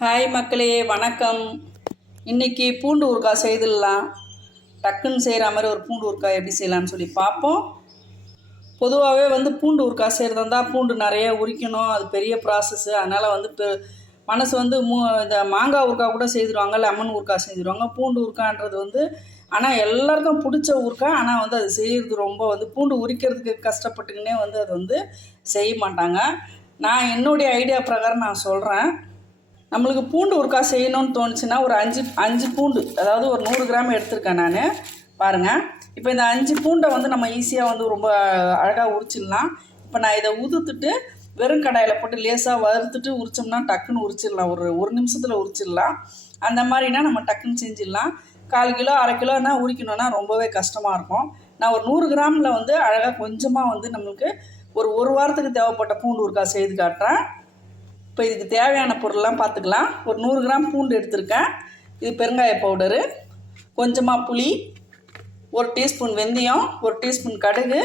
Hi மக்களே, வணக்கம். இன்றைக்கி பூண்டு ஊறுகாய் செய்துடலாம். டக்குன்னு செய்கிற மாதிரி ஒரு பூண்டு ஊறுகாய் எப்படி செய்யலான்னு சொல்லி பார்ப்போம். பொதுவாகவே பூண்டு ஊறுகாய் செய்கிறதா இருந்தால் பூண்டு நிறைய உரிக்கணும், அது பெரிய ப்ராசஸ்ஸு. அதனால் மனசு இந்த மாங்காய் ஊறுகாய் கூட செய்திருவாங்க, லெமன் ஊறுகாய் செய்திருவாங்க. பூண்டு ஊறுகாய்ன்றது ஆனால் எல்லாருக்கும் பிடிச்ச ஊறுகாய். ஆனால் அது செய்கிறது ரொம்ப பூண்டு உரிக்கிறதுக்கு கஷ்டப்பட்டுக்கினே அது செய்ய மாட்டாங்க. நான் என்னுடைய ஐடியா பிரகாரம் நான் சொல்கிறேன். நம்மளுக்கு பூண்டு ஊறுகாய் செய்யணும்னு தோணுச்சுன்னா ஒரு அஞ்சு பூண்டு, அதாவது ஒரு 100 கிராம் எடுத்திருக்கேன் நான். பாருங்கள், இப்போ இந்த 5 பூண்டை நம்ம ஈஸியாக ரொம்ப அழகாக உரிச்சிடலாம். இப்போ நான் இதை உதுத்துட்டு வெறும் கடாயில் போட்டு லேசாக வறுத்துட்டு உரித்தோம்னா டக்குன்னு உரிச்சிடலாம். ஒரு நிமிஷத்தில் உரிச்சிடலாம். அந்த மாதிரினா நம்ம டக்குன்னு செஞ்சிடலாம். 1/4 கிலோ 1/2 கிலோனா உரிக்கணுன்னா ரொம்பவே கஷ்டமாக இருக்கும். நான் ஒரு 100 கிராமில் அழகாக கொஞ்சமாக நம்மளுக்கு ஒரு வாரத்துக்கு தேவைப்பட்ட பூண்டு ஊறுகாய் செய்து காட்டுறேன். இப்போ இதுக்கு தேவையான பொருள்லாம் பார்த்துக்கலாம். ஒரு 100 கிராம் பூண்டு எடுத்திருக்கேன். இது பெருங்காய பவுடரு, கொஞ்சமாக புளி, 1 டீஸ்பூன் வெந்தயம், 1 டீஸ்பூன் கடுகு,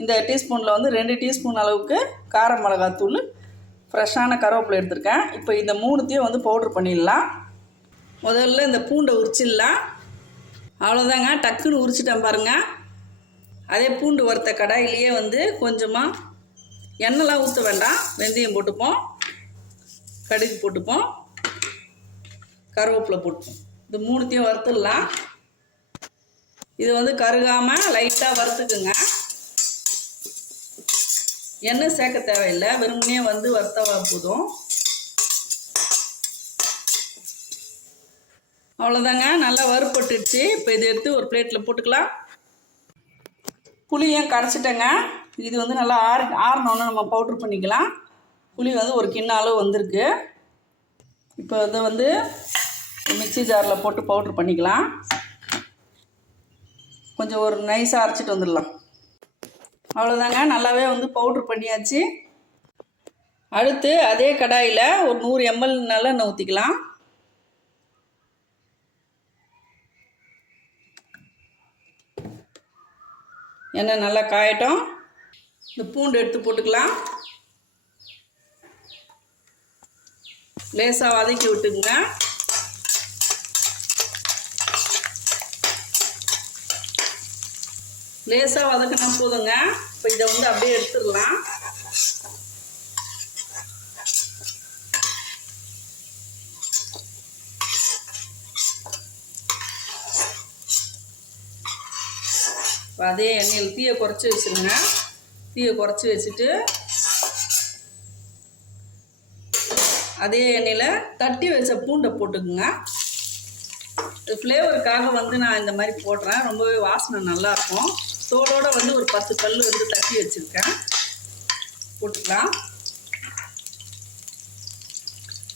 இந்த டீஸ்பூனில் 2 டீஸ்பூன் அளவுக்கு கார மிளகாத்தூள், ஃப்ரெஷ்ஷான கருவேப்பிலை எடுத்திருக்கேன். இப்போ இந்த 3த்தையும் பவுட்ரு பண்ணிடலாம். முதல்ல இந்த பூண்டை உரிச்சிடலாம். அவ்வளோதாங்க, டக்குன்னு உரிச்சிட்டேன் பாருங்கள். அதே பூண்டு வறுத்த கடாயிலேயே கொஞ்சமாக எண்ணெய்லாம் ஊற்ற வேண்டாம். வெந்தயம் போட்டுப்போம், கடுகு போட்டுப்போம், கருவேப்பிலை போட்டுப்போம். இது 3த்தையும் வறுத்துடலாம். இது கருகாமல் லைட்டாக வறுத்துக்குங்க. எண்ணெய் சேர்க்க தேவையில்லை, வெறுமனே வறுத்தா போதும். அவ்வளோதாங்க, நல்லா வறுப்பட்டுடுச்சு. இப்போ இதை எடுத்து ஒரு பிளேட்டில் போட்டுக்கலாம். புளியும் கரைச்சிட்டேங்க. இது நல்லா ஆறினோன்னு நம்ம பவுட்ரு பண்ணிக்கலாம். புளி 1 கிண்ண அளவு வந்திருக்கு. இப்போ இதை மிக்ஸி ஜாரில் போட்டு பவுட்ரு பண்ணிக்கலாம். கொஞ்சம் ஒரு நைஸாக அரைச்சிட்டு வந்துடலாம். அவ்வளோதாங்க, நல்லாவே பவுட்ரு பண்ணியாச்சு. அடுத்து அதே கடாயில் ஒரு 100 ml நல்லெண்ணெய் ஊற்றிக்கலாம். எண்ணெய் நல்லா காயட்டும். இந்த பூண்டு எடுத்து போட்டுக்கலாம். லேசாக வதக்கி விட்டுக்குங்க. லேசாக வதக்கினா போதுங்க. இப்போ இதை அப்படியே எடுத்துடலாம். இப்போ அதே எண்ணெயில் தீயை குறைச்சி வச்சுருங்க. தீயை குறைச்சி வச்சுட்டு அதே எண்ணெயில் தட்டி வச்ச பூண்டை போட்டுக்குங்க. இது ஃப்ளேவருக்காக நான் இந்த மாதிரி போடுறேன். ரொம்பவே வாசனை நல்லாயிருக்கும். தோலோடு ஒரு 10 பல் தட்டி வச்சுருக்கேன். போட்டுக்கலாம்.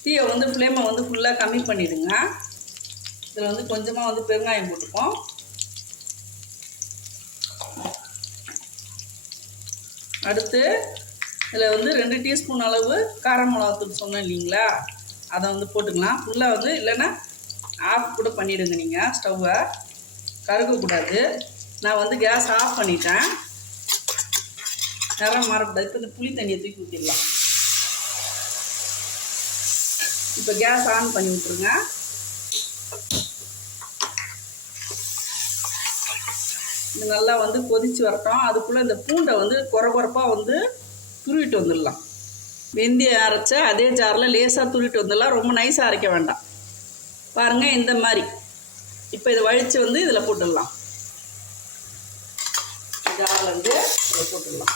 தீயை ஃப்ளேமை ஃபுல்லாக கம்மி பண்ணிவிடுங்க. இதில் கொஞ்சமாக பெருங்காயம் போட்டுப்போம். அடுத்து இதில் 2 டீஸ்பூன் அளவு கார மிளகாத்தூள் சொன்னேன் இல்லைங்களா, அதை போட்டுக்கலாம். ஃபுல்லாக இல்லைன்னா ஆஃப் கூட பண்ணிவிடுங்க. நீங்கள் ஸ்டவ்வை கருகக்கூடாது. நான் கேஸ் ஆஃப் பண்ணிட்டேன். நிறம் மாறக்கூடாது. இப்போ இந்த புளி தண்ணியை தூக்கி ஊற்றிடலாம். இப்போ கேஸ் ஆன் பண்ணி விட்ருங்க. இது நல்லா கொதித்து வரட்டும். அதுக்குள்ளே இந்த பூண்டை குறப்பாக துருவிட்டு வந்துடலாம். வெந்தயம் அரைச்ச அதே ஜாரில் லேசாக துருவிட்டு வந்துடலாம். ரொம்ப நைஸாக அரைக்க வேண்டாம். பாருங்கள், இந்த மாதிரி. இப்போ இதை வழித்து இதில் போட்டுடலாம். ஜாரில் இதில் போட்டுடலாம்.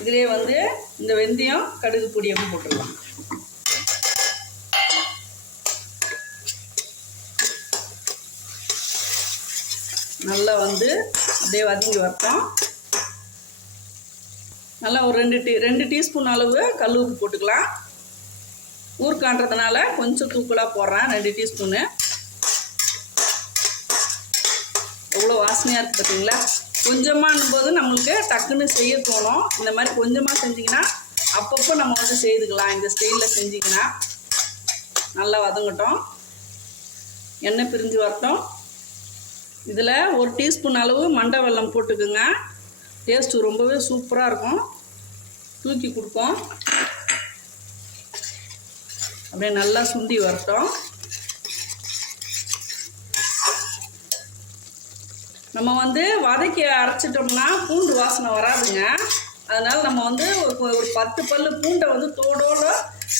இதிலே இந்த வெந்தயம் கடுகு பொடியும் போட்டுடலாம். நல்லா அப்படியே வதங்கி வரட்டும். நல்லா ஒரு 2 டீஸ்பூன் அளவு கல் உப்பு போட்டுக்கலாம். ஊறுகாய்ன்றதுனால கொஞ்சம் தூக்கலாக போடுறேன். 2 டீஸ்பூனு. எவ்வளோ வாசனையாக இருக்குது பார்த்தீங்களா. கொஞ்சமானும் போது நம்மளுக்கு டக்குன்னு செய்ய தோணும். இந்த மாதிரி கொஞ்சமாக செஞ்சிங்கன்னா அப்பப்போ நம்ம செய்துக்கலாம். இந்த ஸ்டைலில் செஞ்சிங்கன்னா நல்லா வதங்கட்டும். எண்ணெய் பிரிஞ்சு வரட்டும். இதில் 1 டீஸ்பூன் அளவு மண்டை வெல்லம் போட்டுக்குங்க. டேஸ்ட்டு ரொம்பவே சூப்பராக இருக்கும், தூக்கி கொடுப்போம். அப்படியே நல்லா சுண்டி வரட்டும். நம்ம வந்து வதக்கி அரைச்சிட்டோம்னா பூண்டு வாசனை வராதுங்க. அதனால் நம்ம வந்து ஒரு 10 பல்லு பூண்டை வந்து தோடோட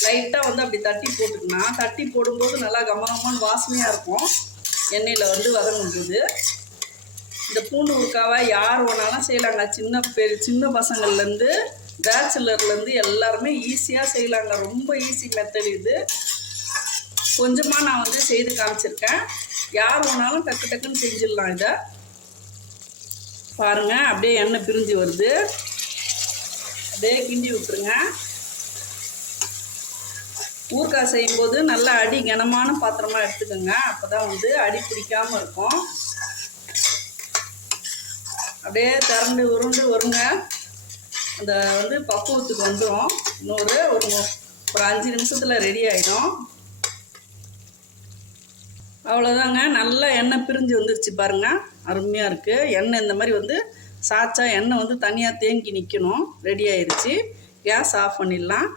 லைட்டாக வந்து அப்படி தட்டி போட்டுக்கலாம். தட்டி போடும்போது நல்லா கமகமான வாசனையாக இருக்கும் எண்ணெயில் வந்து வதங்கும்போது. இந்த பூண்டு ஊறுகாவை யார் வேணாலும் செய்யலாங்க. சின்ன பசங்கள்லேருந்து பேச்சுலர்லேருந்து எல்லாருமே ஈஸியாக செய்யலாங்க. ரொம்ப ஈஸி மெத்தட் இது. கொஞ்சமாக நான் வந்து செய்து காமிச்சிருக்கேன். யார் வேணாலும் டக்கு டக்குன்னு செஞ்சிடலாம். இதை பாருங்கள், அப்படியே எண்ணெய் பிரிஞ்சு வருது. அப்படியே கிண்டி விட்டுருங்க. ஊறுகாய் செய்யும்போது நல்லா அடி கனமான பாத்திரமாக எடுத்துக்கோங்க. அப்போ தான் வந்து அடி பிடிக்காமல் இருக்கும். அப்படியே திரண்டு உருண்டு வருங்க. அந்த வந்து பக்குவத்துக்கு வந்துடும். ஒரு 5 நிமிஷத்தில் ரெடி ஆகிடும். அவ்வளோதாங்க. நல்லா எண்ணெய் பிரிஞ்சு வந்துருச்சு பாருங்கள், அருமையாக இருக்குது. எண்ணெய் இந்த மாதிரி வந்து சாய்ச்சா எண்ணெய் வந்து தனியாக தேங்கி நிற்கணும். ரெடி ஆயிடுச்சு. கேஸ் ஆஃப் பண்ணிடலாம்.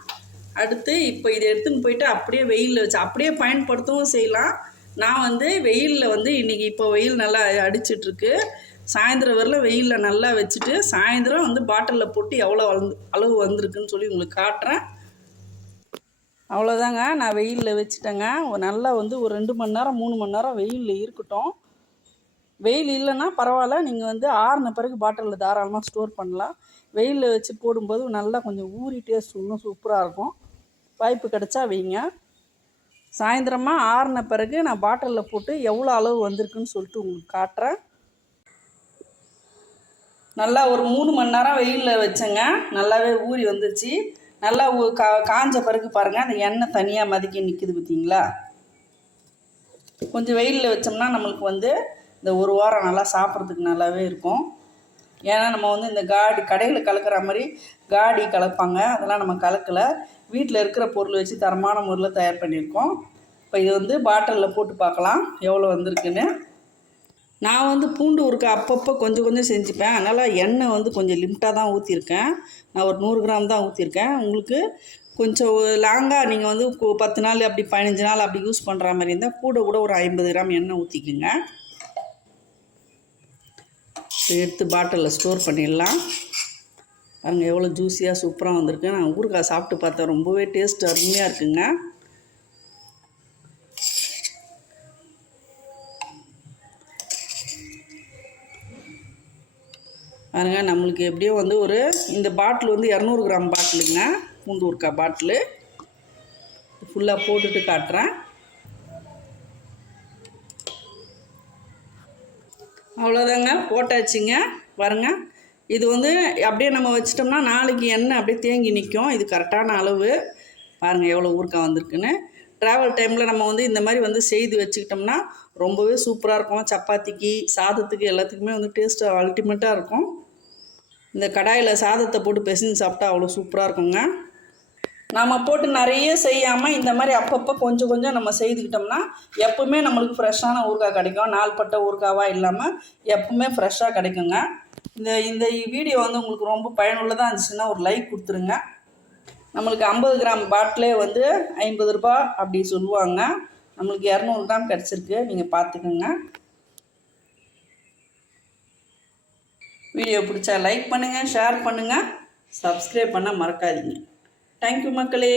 அடுத்து இப்போ இதை எடுத்துன்னு போயிட்டு அப்படியே வெயிலில் வச்சு அப்படியே பயன்படுத்தவும் செய்யலாம். நான் வந்து வெயிலில் வந்து இன்றைக்கி இப்போ வெயில் நல்லா அடிச்சிட்ருக்கு. சாயந்தரம் வரல வெயிலில் நல்லா வச்சுட்டு சாயந்தரம் வந்து பாட்டிலில் போட்டு எவ்வளோ அளவு வந்திருக்குன்னு சொல்லி உங்களுக்கு காட்டுறேன். அவ்வளோதாங்க. நான் வெயிலில் வச்சுட்டேங்க. நல்லா வந்து ஒரு 2 மணி நேரம் 3 மணி நேரம் வெயிலில் இருக்கட்டும். வெயில் இல்லைன்னா பரவாயில்ல, நீங்கள் வந்து ஆறின பிறகு பாட்டிலில் தாராளமாக ஸ்டோர் பண்ணலாம். வெயிலில் வச்சு போடும்போது நல்லா கொஞ்சம் ஊறி டேஸ்ட் இன்னும் சூப்பராக இருக்கும். வாய்ப்பு கிடச்சா வைங்க. சாயந்தரமாக ஆறின பிறகு நான் பாட்டிலில் போட்டு எவ்வளோ அளவு வந்திருக்குன்னு சொல்லிட்டு உங்களுக்கு காட்டுறேன். நல்லா ஒரு 3 மணி நேரம் வெயிலில் வச்சேங்க. நல்லாவே ஊறி வந்துருச்சு. நல்லா காஞ்ச பிறகு பாருங்கள், அந்த எண்ணெய் தனியாக மதிக்கி நிற்கிது பார்த்தீங்களா. கொஞ்சம் வெயிலில் வச்சோம்னா நம்மளுக்கு வந்து இந்த ஒரு வாரம் நல்லா சாப்பிட்றதுக்கு நல்லாவே இருக்கும். ஏன்னா நம்ம வந்து இந்த கடையில் கலக்கிற மாதிரி காடி கலப்பாங்க, அதெல்லாம் நம்ம கலக்கலை. வீட்டில் இருக்கிற பொருள் வச்சு தரமான முறையில் தயார் பண்ணியிருக்கோம். இப்போ இது வந்து பாட்டிலில் போட்டு பார்க்கலாம் எவ்வளோ வந்திருக்குன்னு. நான் வந்து பூண்டு ஊறுகாய் அப்பப்போ கொஞ்சம் கொஞ்சம் செஞ்சுப்பேன். அதனால் எண்ணெய் வந்து கொஞ்சம் லிமிட்டாக தான் ஊற்றிருக்கேன். நான் ஒரு 100 கிராம் தான் ஊற்றிருக்கேன். உங்களுக்கு கொஞ்சம் லாங்காக நீங்கள் வந்து 10 நாள் அப்படி 15 நாள் அப்படி யூஸ் பண்ணுற மாதிரி இருந்தால் கூட ஒரு 50 கிராம் எண்ணெய் ஊற்றிக்குங்க. எடுத்து பாட்டிலில் ஸ்டோர் பண்ணிடலாம். பாருங்கள் எவ்வளோ ஜூஸியாக சூப்பராக வந்திருக்கு. நான் ஊறுகாய் சாப்பிட்டு பார்த்தேன், ரொம்பவே டேஸ்ட் அருமையாக இருக்குங்க. பாருங்க, நம்மளுக்கு எப்படியோ வந்து இந்த பாட்டில் வந்து 200 கிராம் பாட்டிலுங்க, பூண்டு ஊறுகாய் பாட்டிலு. ஃபுல்லாக போட்டுட்டு காட்டுறேன். அவ்வளோதாங்க, போட்டாச்சுங்க. பாருங்க, இது வந்து அப்படியே நம்ம வச்சிட்டோம்னா நாளைக்கு எண்ணெய் அப்படியே தேங்கி நிற்கும். இது கரெக்டான அளவு. பாருங்கள் எவ்வளோ ஊறுகாய் வந்திருக்குன்னு. ட்ராவல் டைமில் நம்ம வந்து இந்த மாதிரி வந்து செய்து வச்சுக்கிட்டோம்னா ரொம்பவே சூப்பராக இருக்கும். சப்பாத்திக்கு, சாதத்துக்கு, எல்லாத்துக்குமே வந்து டேஸ்ட்டு அல்டிமேட்டாக இருக்கும். இந்த கடாயில் சாதத்தை போட்டு பிசைஞ்சு சாப்பிட்டா அவ்வளோ சூப்பராக இருக்குங்க. நம்ம போட்டு நிறைய செய்யாமல் இந்த மாதிரி அப்பப்போ கொஞ்சம் கொஞ்சம் நம்ம செய்துக்கிட்டோம்னா எப்பவுமே நம்மளுக்கு ஃப்ரெஷ்ஷான ஊறுகாய் கிடைக்கும். நாள்பட்ட ஊறுகாவாக இல்லாமல் எப்பவுமே ஃப்ரெஷ்ஷாக கிடைக்குங்க. இந்த வீடியோ வந்து உங்களுக்கு ரொம்ப பயனுள்ளதாக இருந்துச்சுன்னா ஒரு லைக் கொடுத்துருங்க. நம்மளுக்கு 50 கிராம் பாட்டிலே வந்து 50 ரூபாய் அப்படி சொல்லுவாங்க. நம்மளுக்கு 200 கிராம் கிடச்சிருக்கு. நீங்கள் பார்த்துக்கோங்க. வீடியோ பிடிச்சா லைக் பண்ணுங்கள், ஷேர் பண்ணுங்கள், சப்ஸ்கிரைப் பண்ண மறக்காதீங்க. தேங்க்யூ மக்களே.